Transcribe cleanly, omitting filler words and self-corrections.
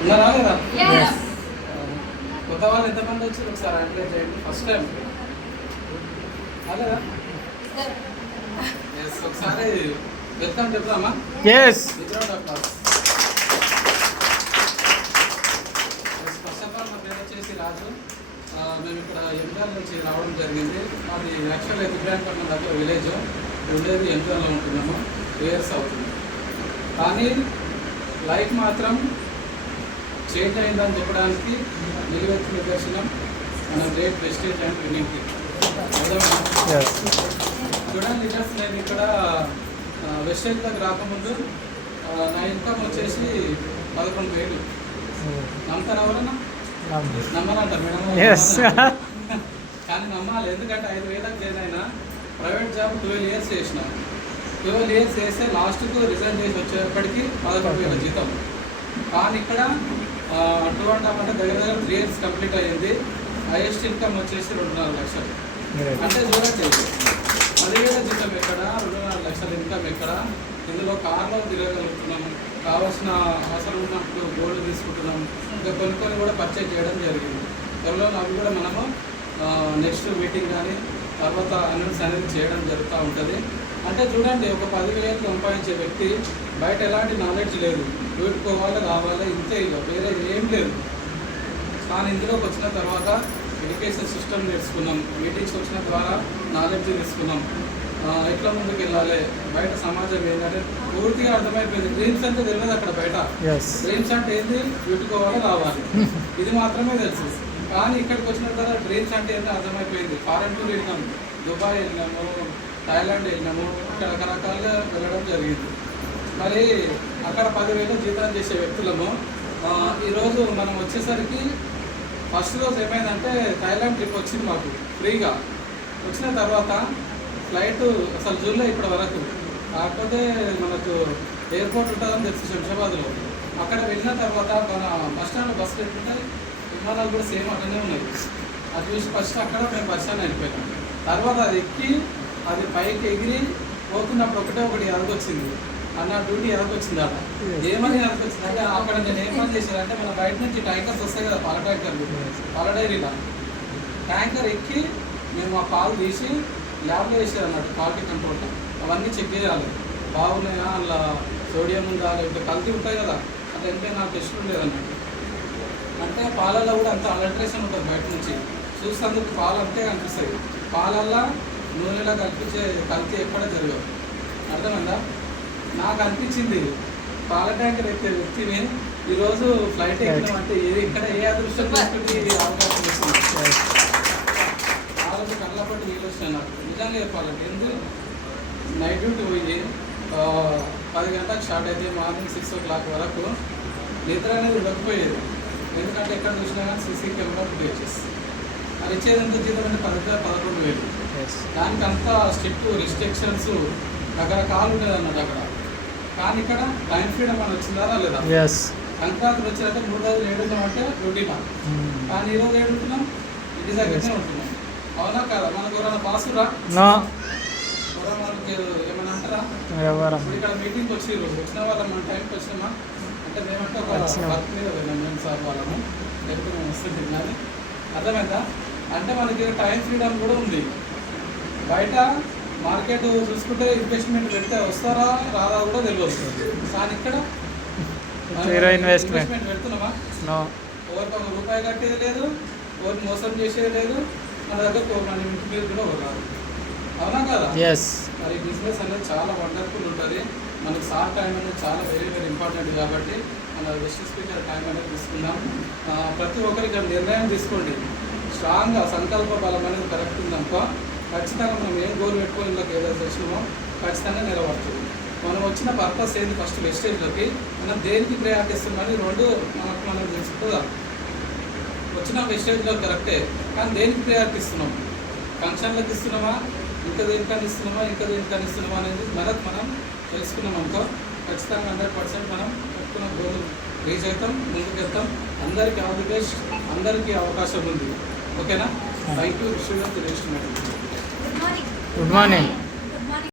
ఉన్నారా లేదా? కొత్త వాళ్ళు ఎంతమంది వచ్చారు ఒకసారి అప్లై చేయండి. ఫస్ట్ టైం అలేదా? ఒకసారి వెల్కమ్ చెప్తామా? ఫస్ట్ ఆఫ్ ఆల్ నా పేరు వచ్చేసి రాజు. మేము ఇక్కడ ఎంజాల్ నుంచి రావడం జరిగింది. మాది యాక్చువల్ ఇబ్రాహీంపట్నం దగ్గర విలేజ్ ఉండేది. ఎంజాల్లో ఉంటున్నాము. 2 years అవుతుంది. కానీ లైఫ్ మాత్రం చేంజ్ అయిందని చెప్పడానికి నిలువెత్తు నిదర్శనం మన great prestige and winning team. చూడండి జస్ట్ నేను ఇక్కడ వెస్టేజ్లోకి రాకముందు నా ఇన్కమ్ వచ్చేసి 11,000. నమ్ముతారా ఎవరన్నా? నమ్మనంట మేడం. కానీ నమ్మాలి, ఎందుకంటే 5,000 జాయిన్ అయినా. ప్రైవేట్ జాబ్ 12 years చేసిన. 12 years చేస్తే లాస్ట్కు రిజైన్ చేసి వచ్చేప్పటికి 11,000 జీతం. కానీ ఇక్కడ 2.5 అంటే దగ్గర 3 years కంప్లీట్ అయ్యింది. హైయెస్ట్ ఇన్కమ్ వచ్చేసి 2.5 లక్షలు. అంటే చూడండి 10,000 జీతం ఎక్కడ, 2.5 లక్షల ఇన్కమ్ ఎక్కడ. ఇందులో కార్లో తిరగలుగుతున్నాము, కావాల్సిన అవసరం ఉన్నప్పుడు గోల్డ్ తీసుకుంటున్నాము. ఇంకా కొన్ని కూడా పర్చేజ్ చేయడం జరిగింది. త్వరలో అవి కూడా మనము నెక్స్ట్ మీటింగ్ కానీ తర్వాత అనౌన్స్ అనేది చేయడం జరుగుతూ ఉంటుంది. అంటే చూడండి, ఒక 10,000 సంపాదించే వ్యక్తి బయట ఎలాంటి నాలెడ్జ్ లేదు, వీడుకోవాలి రావాలి ఇంతే, ఇక వేరే ఏం లేదు. కానీ ఇందులోకి వచ్చిన తర్వాత ఎడ్యుకేషన్ సిస్టమ్ నేర్చుకున్నాం, మీటింగ్స్ వచ్చిన ద్వారా నాలెడ్జ్ తీసుకున్నాం, ఎట్లా ముందుకు వెళ్ళాలి, బయట సమాజం ఏంటంటే పూర్తిగా అర్థమైపోయింది. డ్రీమ్స్ అంటే తెలియదు అక్కడ బయట. డ్రీమ్స్ అంటే ఏంది, వీడుకోవాలి రావాలి, ఇది మాత్రమే తెలుసు. కానీ ఇక్కడికి వచ్చిన తర్వాత డ్రీమ్స్ అంటే ఏంటో అర్థమైపోయింది. ఫారెన్ టూర్ వెళ్ళినాము, దుబాయ్ వెళ్ళినాము, థాయిలాండ్ వెళ్ళినాము, ఇక్కడ రకరకాలుగా వెళ్ళడం జరిగింది. మరి అక్కడ 10,000 జీతం చేసే వ్యక్తులము ఈరోజు మనం వచ్చేసరికి ఫస్ట్ రోజు ఏమైందంటే థాయిలాండ్ ట్రిప్ వచ్చింది మాకు ఫ్రీగా. వచ్చిన తర్వాత ఫ్లైట్ అసలు జూన్లో ఇప్పటి వరకు, కాకపోతే మనకు ఎయిర్పోర్ట్ ఉంటుందని తెలుసు శంషాబాద్లో. అక్కడ వెళ్ళిన తర్వాత మన బస్ స్టాండ్లో బస్సులు ఎట్లుంటాయి, విమానాలు కూడా సేమ్ అట్లనే ఉన్నాయి. అది చూసి ఫస్ట్ అక్కడ మేము బస్ స్టాండ్ వెళ్ళిపోయాం. తర్వాత అది ఎక్కి అది పైకి ఎగిరి పోతున్నప్పుడు ఒకటి ఎదగొచ్చింది అన్న, డ్యూటీ ఎదగొచ్చింది అన్న. ఏమని ఎదగొచ్చింది అంటే అక్కడ నేను ఏం పని చేశానంటే మన బయట నుంచి ట్యాంకర్స్ వస్తాయి కదా, పాల ట్యాంకర్లు, పాల డైరీలా ట్యాంకర్ ఎక్కి మేము ఆ పాలు తీసి ల్యాబ్లో వేసేది అన్నట్టు, క్వాలిటీ కంట్రోల్లో. అవన్నీ చెక్ చేయాలి, బాగున్నాయా, అలా సోడియం ఉందా, లేకపోతే కల్తీ ఉంటాయి కదా, అట్లా అంటే నాకు టెస్ట్ ఉండేది అన్నట్టు. అంటే పాలల్లో కూడా అంత అల్టరేషన్ ఉంటుంది బయట నుంచి చూసేందుకు, పాలు అంతే కనిపిస్తాయి. పాలల్లో నూనెలా కల్పించే కల్తీ ఎక్కడ జరగదు. అర్థమైందా? నాకు అనిపించింది పాల ట్యాంకర్ ఎక్కే వ్యక్తిని ఈరోజు ఫ్లైట్ ఎక్కినామంటే ఇది ఇక్కడ ఏ అదృష్టం చేసుకుంటే ఇది అవకాశం వచ్చింది. ఆరోజు కళ్ళపట్టి నీళ్ళు వచ్చినాయి నాకు, నిజంగా చెప్పాలంటే. ఎందుకు నైట్ డ్యూటీ పోయి 10 గంటలకు స్టార్ట్ అయితే మార్నింగ్ 6 o'clock వరకు నిద్ర అనేది ఉండకపోయేది. ఎందుకంటే ఎక్కడ చూసినా కానీ సీసీ కెమెరా ఫుటేజెస్. అది ఇచ్చేది ఎంత జీతం అంటే 11,000. దానికి అంతా స్ట్రిక్ట్ రిస్ట్రిక్షన్స్ రకరకాలు ఉండేది అన్నట్టు అక్కడ. కానీ ఇక్కడ టైం ఫ్రీడమ్ అని వచ్చిందా లేదా? సంక్రాంతి వచ్చినట్టే 3 రోజులు ఏడున్నామంటే డ్యూటీనా. కానీ ఈరోజు ఏడుంటున్నాం, ఇంటి దగ్గరనే ఉంటున్నాం. అవునా కదా? మనకు ఎవరైనా బాసురా, మనకి ఏమైనా అంటారా? ఇప్పుడు ఇక్కడ మీటింగ్కి వచ్చిన వాళ్ళం మన టైంకి వచ్చినామా అంటే మేమంటే ఒక వర్క్ మీద వెళ్ళాం, మేము సార్ వాళ్ళము లేకపోతే మేము వస్తుంది. కానీ అర్థమైందా? అంటే మనకి టైం ఫ్రీడమ్ కూడా ఉంది. బయట మార్కెట్ చూసుకుంటే ఇన్వెస్ట్మెంట్ పెడితే వస్తారా రాదా కూడా తెలియదు. కానీ ఇక్కడ ఇన్వెస్ట్మెంట్ పెడుతున్నామా? ఎవరికి ₹1 కట్టేది లేదు, ఎవరికి మోసం చేసేది లేదు, మన దగ్గర మన ఇంటి మీద కూడా రాదు. అవునా కదా? మరి బిజినెస్ అనేది చాలా వండర్ఫుల్ ఉంటుంది. మనకి షార్ట్ టైం అనేది చాలా వెరీ ఇంపార్టెంట్. కాబట్టి మన బెస్ట్ స్పీకర్ టైం అనేది తీసుకుందాం. ప్రతి ఒక్కరికి నిర్ణయం తీసుకోండి. స్ట్రాంగ్గా సంకల్ప బలం అనేది కరెక్ట్ ఉందనుకో, ఖచ్చితంగా మనం ఏం గోల్ పెట్టుకొని ఇందులోకి ఏదైతే చేసినామో ఖచ్చితంగా నిలబడుతుంది. మనం వచ్చిన పర్పస్ ఏంటి, ఫస్ట్ వెస్టేజ్లోకి మనం దేనికి ప్రయారిటీ ఇస్తున్నామని 2 మనం తెలుసుకుందాం. వచ్చిన వెస్టేజ్లో కరెక్టే, కానీ దేనికి ప్రయారిటీ ఇస్తున్నాం? ఫంక్షన్లకు ఇస్తున్నామా, ఇంకా దేనికని ఇస్తున్నామా, ఇంకా దేనికని ఇస్తున్నామా అనేది మనం తెలుసుకున్నాం అనుకో, ఖచ్చితంగా 100% మనం పెట్టుకున్న గోల్ రీచ్ అవుతాం, ముందుకు వెళ్తాం. అందరికీ ఆల్ ది బెస్ట్, అందరికీ అవకాశం ఉంది. ఓకేనా? Thank you. Good morning.